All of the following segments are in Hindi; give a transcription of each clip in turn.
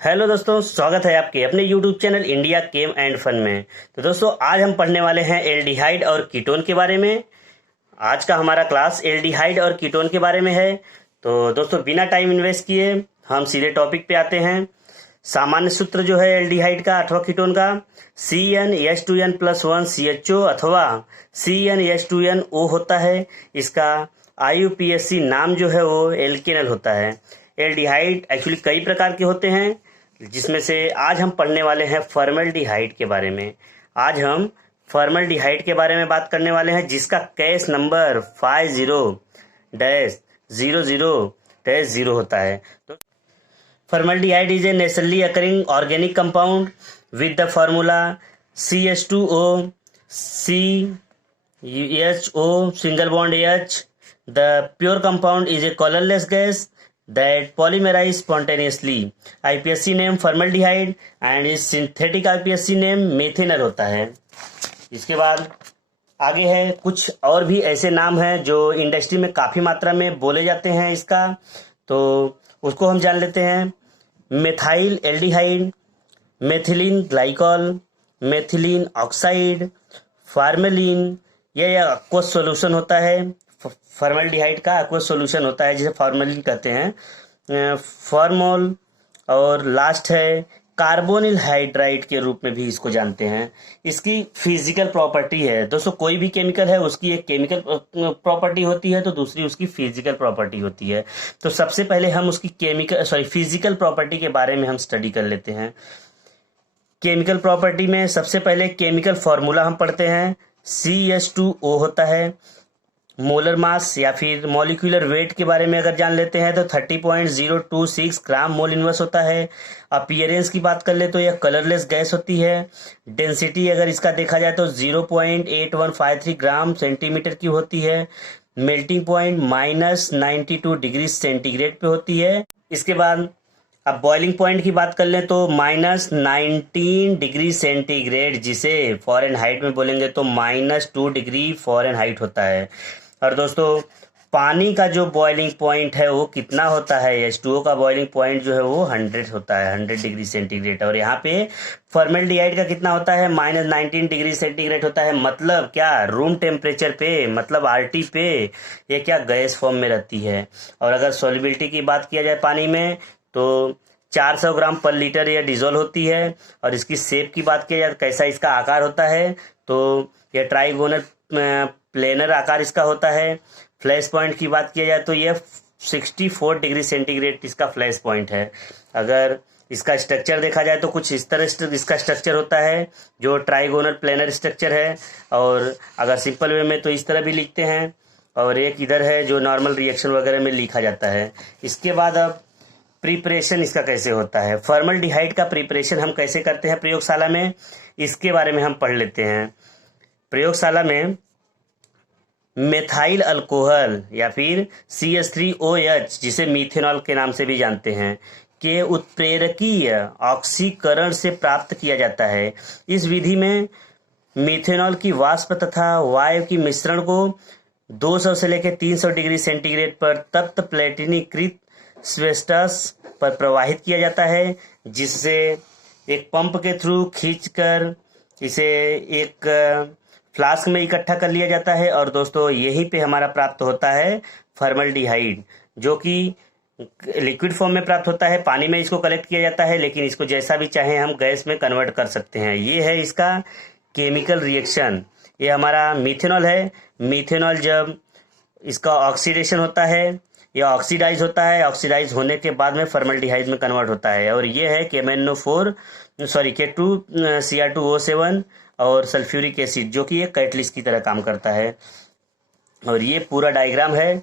हेलो दोस्तों, स्वागत है आपके अपने YouTube channel India Chem and fun में। तो दोस्तों, आज हम पढ़ने वाले हैं एल्डिहाइड और कीटोन के बारे में। आज का हमारा क्लास एल्डिहाइड और कीटोन के बारे में है। तो दोस्तों, बिना टाइम इन्वेस्ट किए हम सीधे टॉपिक पे आते हैं। सामान्य सूत्र जो है एल्डिहाइड का अथवा कीटोन का CnH2n+1 CHO अथवा CnH2nO होता है। इसका IUPAC नाम जो है वो एल्केनल होता है। एल्डिहाइड एक्चुअली कई प्रकार के होते हैं, जिसमें से आज हम पढ़ने वाले हैं फॉर्मल्डिहाइड के बारे में। आज हम फॉर्मल्डिहाइड के बारे में बात करने वाले हैं, जिसका केस नंबर 50-00-0 होता है। तो formaldehyde is a naturally occurring organic compound with the formula CH2O CHO single bond H. The pure compound is a colorless gas that polymerizes spontaneously. IPSC name formaldehyde and its synthetic IPSC name methanol होता है। इसके बाद आगे है कुछ और भी ऐसे नाम हैं जो इंडस्ट्री में काफ़ी मात्रा में बोले जाते हैं इसका, तो उसको हम जान लेते हैं। Methyl aldehyde, methylene glycol, methylene oxide, formalin, यह एक्वस सॉल्यूशन होता है। फॉर्मल्डिहाइड का एक्वस सॉल्यूशन होता है जिसे फॉर्मेलिन कहते हैं। फॉर्मोल, और लास्ट है कार्बोनिल हाइड्राइड के रूप में भी इसको जानते हैं। इसकी फिजिकल प्रॉपर्टी है दोस्तों, कोई भी केमिकल है उसकी एक केमिकल प्रॉपर्टी होती है तो दूसरी उसकी फिजिकल प्रॉपर्टी होती है। तो सबसे पहले हम उसकी फिजिकल प्रॉपर्टी के बारे में हम स्टडी कर लेते हैं। केमिकल प्रॉपर्टी में सबसे पहले केमिकल फॉर्मूला हम पढ़ते हैं। CH2O होता है। मोलर मास या फिर मॉलिक्यूलर वेट के बारे में अगर जान लेते हैं तो 30.026 ग्राम मोल इनवर्स होता है। अपीयरेंस की बात कर ले तो यह कलरलेस गैस होती है। डेंसिटी अगर इसका देखा जाए तो 0.8153 ग्राम सेंटीमीटर की होती है। मेल्टिंग पॉइंट -92 डिग्री सेंटीग्रेड पे होती है। इसके बाद अब बॉइलिंग पॉइंट की बात कर लें तो -19 डिग्री सेंटीग्रेड, जिसे फ़ारेनहाइट में बोलेंगे तो -2 डिग्री फ़ारेनहाइट होता है। और दोस्तों, पानी का जो बॉइलिंग पॉइंट है वो कितना होता है? H2O का बॉइलिंग पॉइंट जो है वो 100 होता है, 100 डिग्री सेंटीग्रेड। और यहाँ पे फॉर्मल्डिहाइड का कितना होता है? -19 डिग्री सेंटीग्रेड होता है। मतलब क्या? रूम टेम्परेचर पे, मतलब RT पे ये क्या गैस फॉर्म में रहती है। और अगर सॉल्युबिलिटी की बात किया जाए पानी में तो 400 ग्राम पर लीटर यह डिजोल्व होती है। और इसकी शेप की बात की जाए, कैसा इसका आकार होता है, तो यह ट्राइगोनल प्लेनर आकार इसका होता है। फ्लैश पॉइंट की बात की जाए तो यह 64 डिग्री सेंटीग्रेड इसका फ्लैश पॉइंट है। अगर इसका स्ट्रक्चर देखा जाए तो कुछ इस तरह इसका स्ट्रक्चर होता है जो ट्राइगोनल प्लेनर स्ट्रक्चर है। और अगर सिंपल वे में तो इस तरह भी लिखते हैं, और एक इधर है जो नॉर्मल रिएक्शन वगैरह में लिखा जाता है। इसके बाद अब प्रिपरेशन इसका कैसे होता है, फॉर्मल्डिहाइड का प्रिपरेशन हम कैसे करते हैं प्रयोगशाला में, इसके बारे में हम पढ़ लेते हैं। प्रयोगशाला में मेथाइल अल्कोहल या फिर CH3OH, जिसे मीथेनॉल के नाम से भी जानते हैं, के उत्प्रेरकीय ऑक्सीकरण से प्राप्त किया जाता है। इस विधि में मीथेनॉल की वाष्प तथा वायु की मिश्रण को 200 से लेकर 300 डिग्री सेंटीग्रेड पर तप्त प्लेटिनीकृत स्वेस्टस पर प्रवाहित किया जाता है, जिससे एक पंप के थ्रू खींचकर इसे एक फ्लास्क में इकट्ठा कर लिया जाता है। और दोस्तों, यहीं पे हमारा प्राप्त होता है फॉर्मल्डिहाइड, जो कि लिक्विड फॉर्म में प्राप्त होता है। पानी में इसको कलेक्ट किया जाता है, लेकिन इसको जैसा भी चाहे हम गैस में कन्वर्ट कर सकते हैं। ये है इसका केमिकल रिएक्शन। ये हमारा मीथेनॉल है। मीथेनॉल जब इसका ऑक्सीडेशन होता है या ऑक्सीडाइज होता है, ऑक्सीडाइज होने के बाद में फॉर्मल्डिहाइड में कन्वर्ट होता है। और ये है K2CR2O7 और सल्फ्यूरिक एसिड, जो कि एक कैटलिस्ट की तरह काम करता है। और ये पूरा डायग्राम है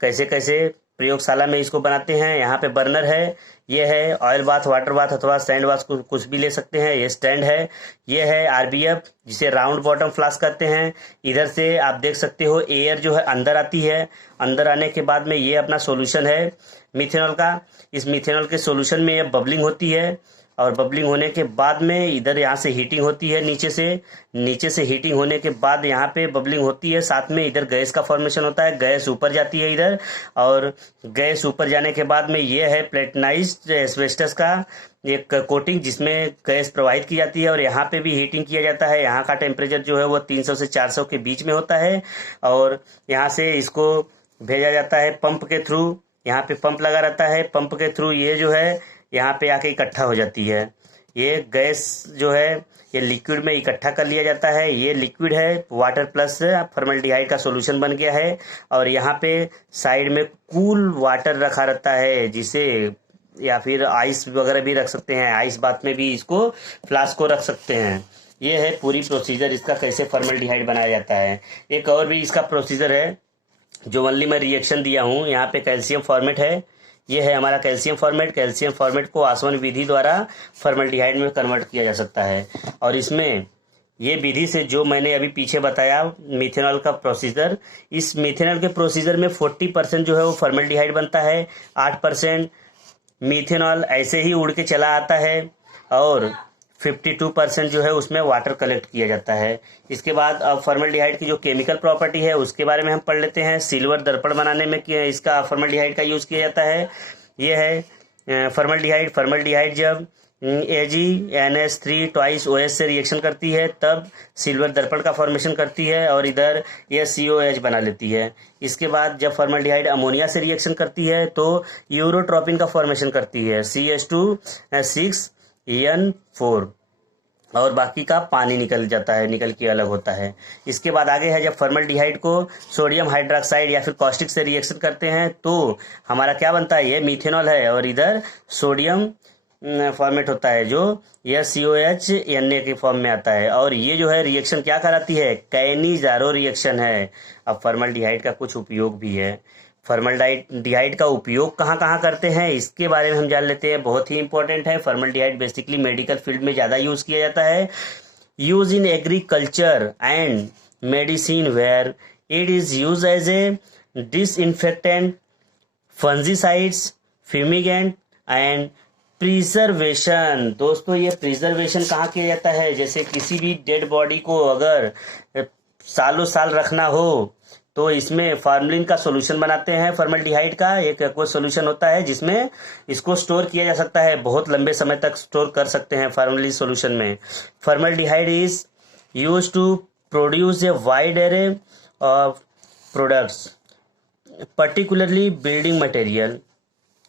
कैसे कैसे प्रयोगशाला में इसको बनाते हैं। यहाँ पे बर्नर है, ये है ऑयल बाथ, वाटर बाथ अथवा सैंड बाथ, कुछ भी ले सकते हैं। ये स्टैंड है, ये है RBF, जिसे राउंड बॉटम फ्लास्क कहते हैं। इधर से आप देख सकते हो एयर जो है अंदर आती है। अंदर आने के बाद में ये अपना सॉल्यूशन है मिथेनॉल का। इस मिथेनॉल के सॉल्यूशन में ये बबलिंग होती है और बबलिंग होने के बाद में इधर यहाँ से हीटिंग होती है, नीचे से हीटिंग होने के बाद यहाँ पे बबलिंग होती है, साथ में इधर गैस का फॉर्मेशन होता है, गैस ऊपर जाती है इधर, और गैस ऊपर जाने के बाद में ये है प्लेटिनाइज्ड एस्बेस्टस का एक कोटिंग जिसमें गैस प्रवाहित की जाती है और यहाँ पे भी हीटिंग किया जाता है। यहाँ का टेम्परेचर जो है वो 300 से 400 के बीच में होता है और यहाँ से इसको भेजा जाता है पंप के थ्रू। यहाँ पे पंप लगा रहता है, पंप के थ्रू ये जो है यहाँ पे आके इकट्ठा हो जाती है। ये गैस जो है ये लिक्विड में इकट्ठा कर लिया जाता है। ये लिक्विड है, वाटर प्लस फॉर्मल्डिहाइड का सॉल्यूशन बन गया है और यहाँ पे साइड में कूल वाटर रखा रहता है, जिसे या फिर आइस वगैरह भी रख सकते हैं, आइस बात में भी इसको फ्लास्क को रख सकते हैं। ये है पूरी प्रोसीजर इसका, कैसे फॉर्मल्डिहाइड बनाया जाता है। एक और भी इसका प्रोसीजर है जो ओनली मैं रिएक्शन दिया हूँ। यहाँ पे कैल्शियम फॉर्मेट है, ये है हमारा कैल्शियम फॉर्मेट। कैल्शियम फॉर्मेट को आसवन विधि द्वारा फॉर्मल्डिहाइड में कन्वर्ट किया जा सकता है और इसमें ये विधि से जो मैंने अभी पीछे बताया मिथेनॉल का प्रोसीजर, इस मिथेनॉल के प्रोसीजर में 40% जो है वो फॉर्मल्डिहाइड बनता है, 8% मिथेनॉल ऐसे ही उड़ के चला आता है और 52% जो है उसमें वाटर कलेक्ट किया जाता है। इसके बाद अब फॉर्मल्डिहाइड की जो केमिकल प्रॉपर्टी है उसके बारे में हम पढ़ लेते हैं। सिल्वर दर्पण बनाने में इसका फॉर्मल्डिहाइड का यूज़ किया जाता है। ये है फॉर्मल्डिहाइड जब AgNH3 ट्वाइस OH से रिएक्शन करती है तब सिल्वर दर्पण का फॉर्मेशन करती है और इधर यह COH बना लेती है। इसके बाद जब फॉर्मल्डिहाइड अमोनिया से रिएक्शन करती है तो यूरोट्रोपिन का फॉर्मेशन करती है, CH2 6N4, और बाकी का पानी निकल जाता है, निकल के अलग होता है। इसके बाद आगे है जब फॉर्मल्डिहाइड को सोडियम हाइड्रोक्साइड या फिर कॉस्टिक से रिएक्शन करते हैं तो हमारा क्या बनता है, ये मिथेनॉल है और इधर सोडियम फॉर्मेट होता है जो यह COH Na के फॉर्म में आता है और ये जो है रिएक्शन क्या कराती है, कैनिजारो रिएक्शन है। अब फॉर्मल्डिहाइड का कुछ उपयोग भी है। फॉर्मल्डिहाइड का उपयोग कहाँ कहाँ करते हैं इसके बारे में हम जान लेते हैं, बहुत ही इंपॉर्टेंट है। फॉर्मल्डिहाइड बेसिकली मेडिकल फील्ड में ज़्यादा यूज़ किया जाता है। Use in agriculture and medicine where it is use as a disinfectant, fungicides, fumigant and preservation. दोस्तों ये प्रिजर्वेशन कहाँ किया जाता है, जैसे किसी भी डेड बॉडी को अगर सालों साल रखना हो तो इसमें फॉर्मलिन का सॉल्यूशन बनाते हैं। फॉर्मल्डिहाइड का एक एक्वस सॉल्यूशन होता है जिसमें इसको स्टोर किया जा सकता है, बहुत लंबे समय तक स्टोर कर सकते हैं फॉर्मलिन सॉल्यूशन में। Formaldehyde is used to produce a wide array of products, particularly building material,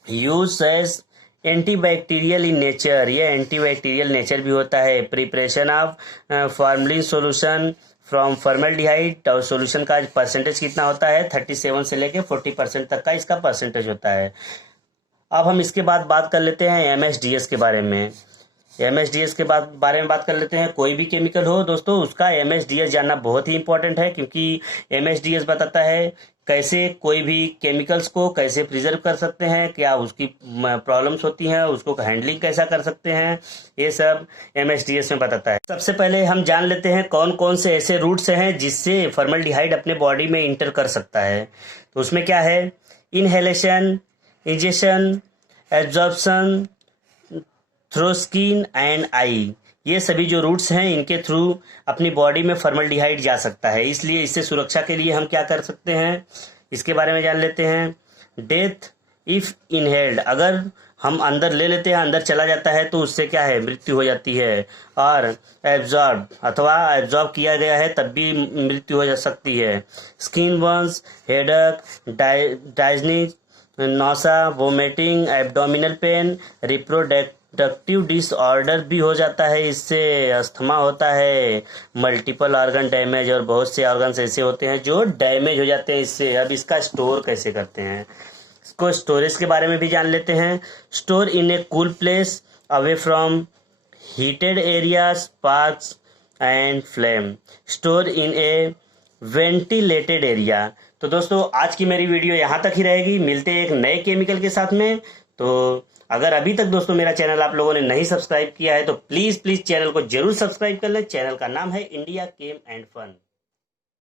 use as antibacterial in nature. ये एंटीबैक्टीरियल नेचर भी होता है। Preparation of formalin solution from formaldehyde, और सॉल्यूशन का परसेंटेज कितना होता है, 37 से लेके 40% तक का इसका परसेंटेज होता है। अब हम इसके बाद बात कर लेते हैं MSDS के बारे में। MSDS के बारे में बात कर लेते हैं। कोई भी केमिकल हो दोस्तों उसका MSDS जानना बहुत ही इंपॉर्टेंट है, क्योंकि MSDS बताता है कैसे कोई भी केमिकल्स को कैसे प्रिजर्व कर सकते हैं, क्या उसकी प्रॉब्लम्स होती हैं, उसको हैंडलिंग कैसा कर सकते हैं, ये सब MSDS में बताता है। सबसे पहले हम जान लेते हैं कौन कौन से ऐसे रूट्स हैं जिससे फॉर्मल्डिहाइड अपने बॉडी में इंटर कर सकता है। तो उसमें क्या है, inhalation, injection, absorption through skin and I, ये सभी जो रूट्स हैं इनके थ्रू अपनी बॉडी में फॉर्मल्डिहाइड जा सकता है। इसलिए इससे सुरक्षा के लिए हम क्या कर सकते हैं इसके बारे में जान लेते हैं। डेथ इफ इनहेल्ड, अगर हम अंदर ले लेते हैं, अंदर चला जाता है तो उससे क्या है, मृत्यु हो जाती है। और एब्जॉर्ब अथवा एब्जॉर्ब किया गया है तब भी मृत्यु हो जा सकती है। स्किन बर्न्स, हेडेक, डाइजनिक, nausea, vomiting, abdominal pain, reproductive disorder भी हो जाता है, इससे अस्थमा होता है, मल्टीपल ऑर्गन डैमेज, और बहुत से ऑर्गन्स ऐसे होते हैं जो डैमेज हो जाते हैं इससे। अब इसका स्टोर कैसे करते हैं, इसको स्टोरेज के बारे में भी जान लेते हैं। Store in A cool place away from heated areas, parks and flame, store in A ventilated area. तो दोस्तों आज की मेरी वीडियो यहाँ तक ही रहेगी, मिलते हैं एक नए केमिकल के साथ में। तो अगर अभी तक दोस्तों मेरा चैनल आप लोगों ने नहीं सब्सक्राइब किया है तो प्लीज़ चैनल को जरूर सब्सक्राइब कर लें। चैनल का नाम है इंडिया केम एंड फन।